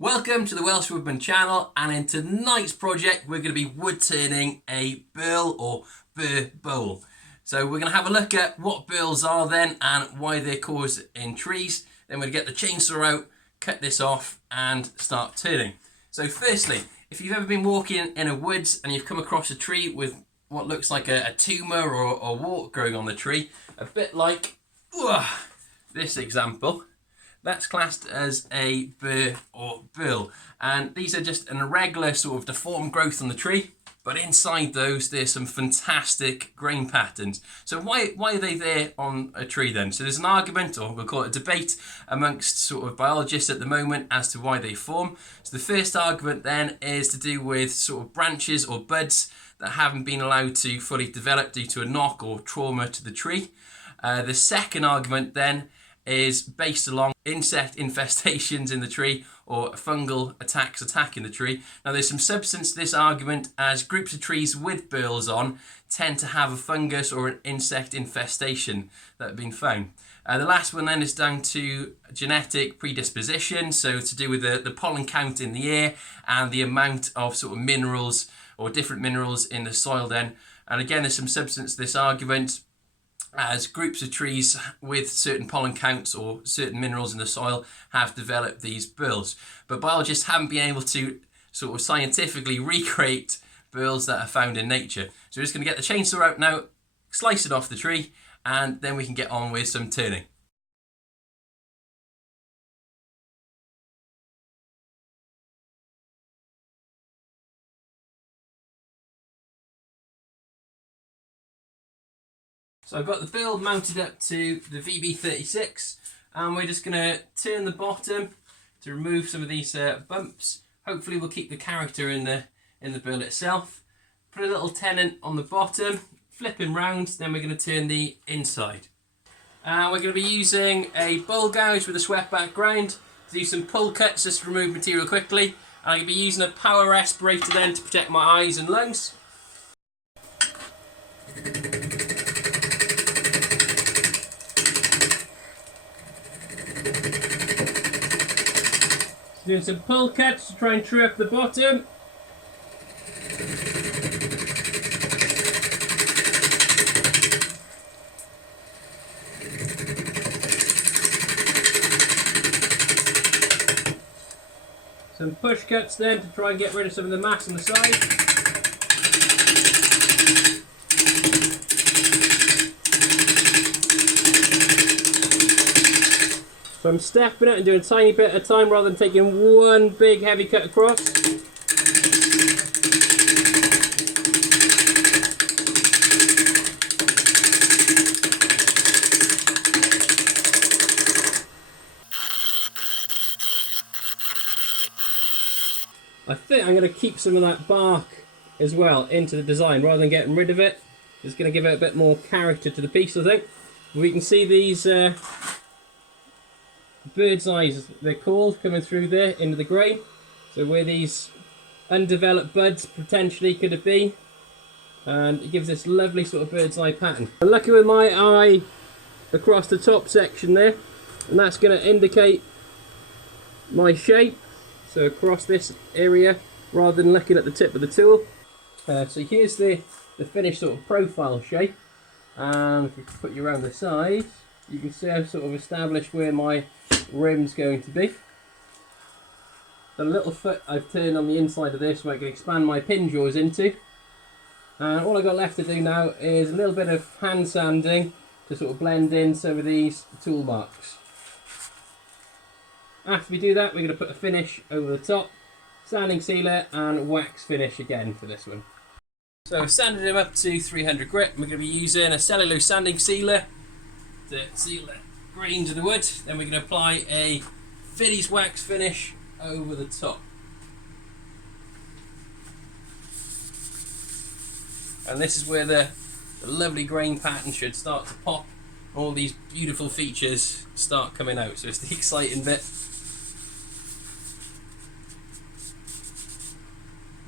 Welcome to the Welsh Woodman channel, and in tonight's project we're going to be wood turning a burl or burr bowl. So we're going to have a look at what burls are then and why they're caused in trees. Then we're going to get the chainsaw out, cut this off and start turning. So firstly, if you've ever been walking in a woods and you've come across a tree with what looks like a tumour or wart growing on the tree, a bit like this example, that's classed as a burr or burl, and these are just an irregular sort of deformed growth on the tree, but inside those there's some fantastic grain patterns. So why are they there on a tree then? So there's an argument, or we'll call it a debate, amongst sort of biologists at the moment as to why they form. So the first argument then is to do with sort of branches or buds that haven't been allowed to fully develop due to a knock or trauma to the tree. The second argument then is based along insect infestations in the tree or fungal attacks attacking the tree. Now there's some substance to this argument, as groups of trees with burls on tend to have a fungus or an insect infestation that have been found. The last one then is down to genetic predisposition, so to do with the pollen count in the air and the amount of sort of minerals or different minerals in the soil then. And again, there's some substance to this argument, as groups of trees with certain pollen counts or certain minerals in the soil have developed these burls. But biologists haven't been able to sort of scientifically recreate burls that are found in nature. So we're just going to get the chainsaw out now, slice it off the tree, and then we can get on with some turning. So I've got the burl mounted up to the VB36, and we're just going to turn the bottom to remove some of these bumps. Hopefully we'll keep the character in the burl itself. Put a little tenon on the bottom, flipping round, then we're going to turn the inside. And we're going to be using a bowl gouge with a swept back grind to do some pull cuts just to remove material quickly. And I'm going to be using a power respirator then to protect my eyes and lungs. Doing some pull cuts to try and true up the bottom. Some push cuts then to try and get rid of some of the mass on the side. So I'm stepping it and doing a tiny bit at a time rather than taking one big heavy cut across. I think I'm going to keep some of that bark as well into the design rather than getting rid of it. It's going to give it a bit more character to the piece, I think. We can see these bird's eyes, they're called, coming through there into the grain. So where these undeveloped buds potentially could it be, and it gives this lovely sort of bird's eye pattern. I'm lucky with my eye across the top section there, and that's going to indicate my shape, so across this area rather than looking at the tip of the tool. So here's the finished sort of profile shape, and if we put you around the sides, you can see I've sort of established where my rim's going to be. The little foot I've turned on the inside of this where I can expand my pin jaws into. And all I've got left to do now is a little bit of hand sanding to sort of blend in some of these tool marks. After we do that, we're going to put a finish over the top, sanding sealer and wax finish again for this one. So I've sanded him up to 300 grit. We're going to be using a cellulose sanding sealer to seal the grains of the wood. Then we're going to apply a Fiddy's wax finish over the top. And this is where the lovely grain pattern should start to pop. All these beautiful features start coming out. So it's the exciting bit.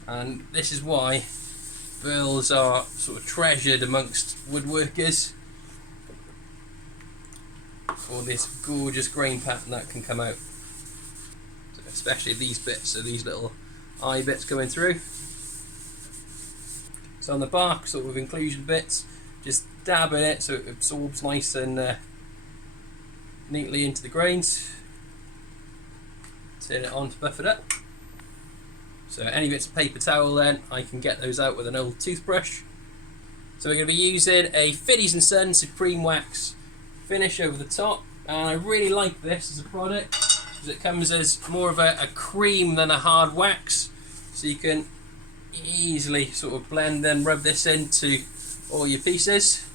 And this is why burls are sort of treasured amongst woodworkers. for this gorgeous grain pattern that can come out. So especially these bits, so these little eye bits coming through. So on the bark sort of inclusion bits, just dab in it so it absorbs nice and neatly into the grains. Turn it on to buff it up. So any bits of paper towel then, I can get those out with an old toothbrush. So we're going to be using a Fiddies & Son Supreme Wax finish over the top, and I really like this as a product because it comes as more of a cream than a hard wax, so you can easily sort of blend and rub this into all your pieces.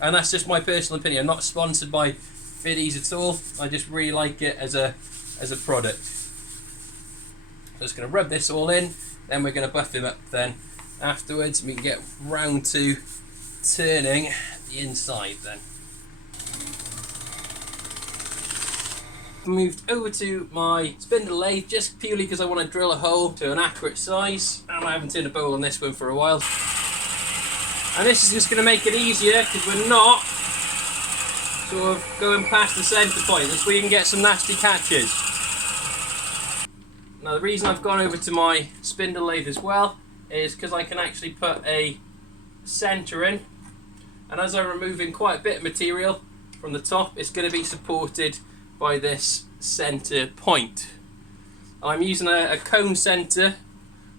And that's just my personal opinion. I'm not sponsored by Fiddies at all. I just really like it as a product. So I'm just going to rub this all in, then we're going to buff him up then afterwards, and we can get round to turning the inside then. Moved over to my spindle lathe just purely because I want to drill a hole to an accurate size, and I haven't turned a bowl on this one for a while. And this is just going to make it easier because we're not sort of going past the centre point. That's where you can get some nasty catches. Now the reason I've gone over to my spindle lathe as well is because I can actually put a centre in, and as I'm removing quite a bit of material from the top, it's going to be supported by this centre point. I'm using a cone centre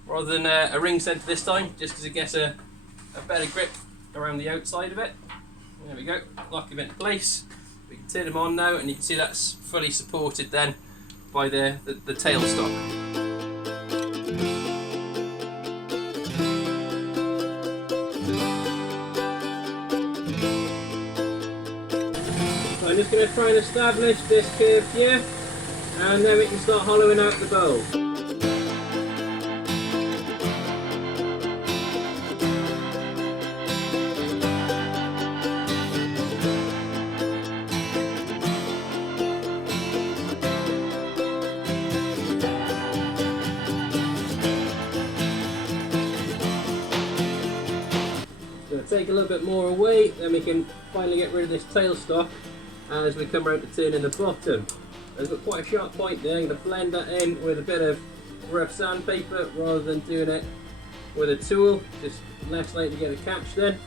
rather than a ring centre this time, just because it gets a better grip around the outside of it. There we go, lock him into place. We can turn him on now, and you can see that's fully supported then by the tailstock. So I'm just going to try and establish this curve here, and then we can start hollowing out the bowl. Take a little bit more away, then we can finally get rid of this tailstock as we come around to turning the bottom. There's got quite a sharp point there. I'm going to blend that in with a bit of rough sandpaper rather than doing it with a tool, just less likely to get a catch then.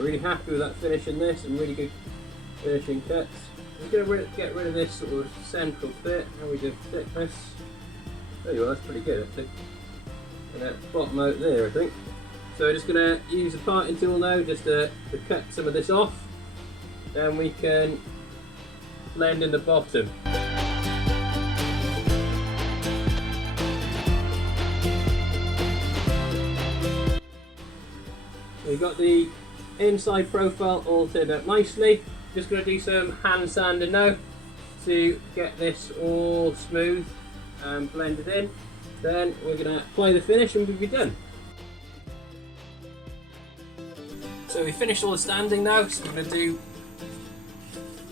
Really happy with that finish in this, and really good finishing cuts. I'm going to get rid of this sort of central bit. How we do thickness? There you are, that's pretty good actually. And that bottom out there, I think. So we're just going to use a parting tool now just to cut some of this off. Then we can blend in the bottom. We've got the inside profile all turned out nicely. Just going to do some hand sanding now to get this all smooth and blended in. Then we're going to apply the finish and we'll be done. So we finished all the sanding now, so we're going to do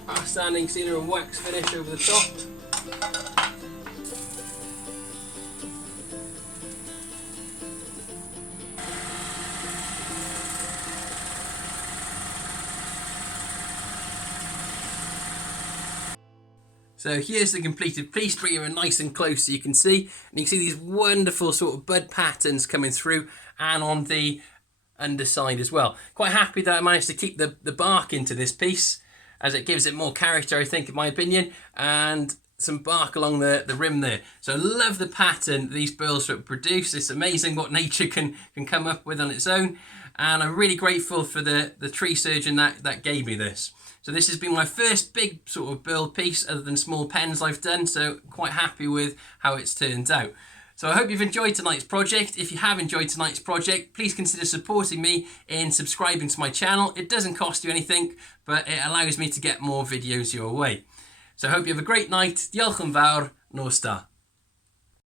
our sanding sealer and wax finish over the top. So here's the completed piece, bringing it nice and close so you can see. And you can see these wonderful sort of bud patterns coming through and on the underside as well. Quite happy that I managed to keep the bark into this piece, as it gives it more character, I think, in my opinion, and some bark along the rim there. So I love the pattern these burls produce. It's amazing what nature can come up with on its own. And I'm really grateful for the tree surgeon that gave me this. So this has been my first big sort of burl piece other than small pens I've done, so quite happy with how it's turned out. So I hope you've enjoyed tonight's project. If you have enjoyed tonight's project, please consider supporting me in subscribing to my channel. It doesn't cost you anything, but it allows me to get more videos your way. So I hope you have a great night. Diolch yn fawr, nos da.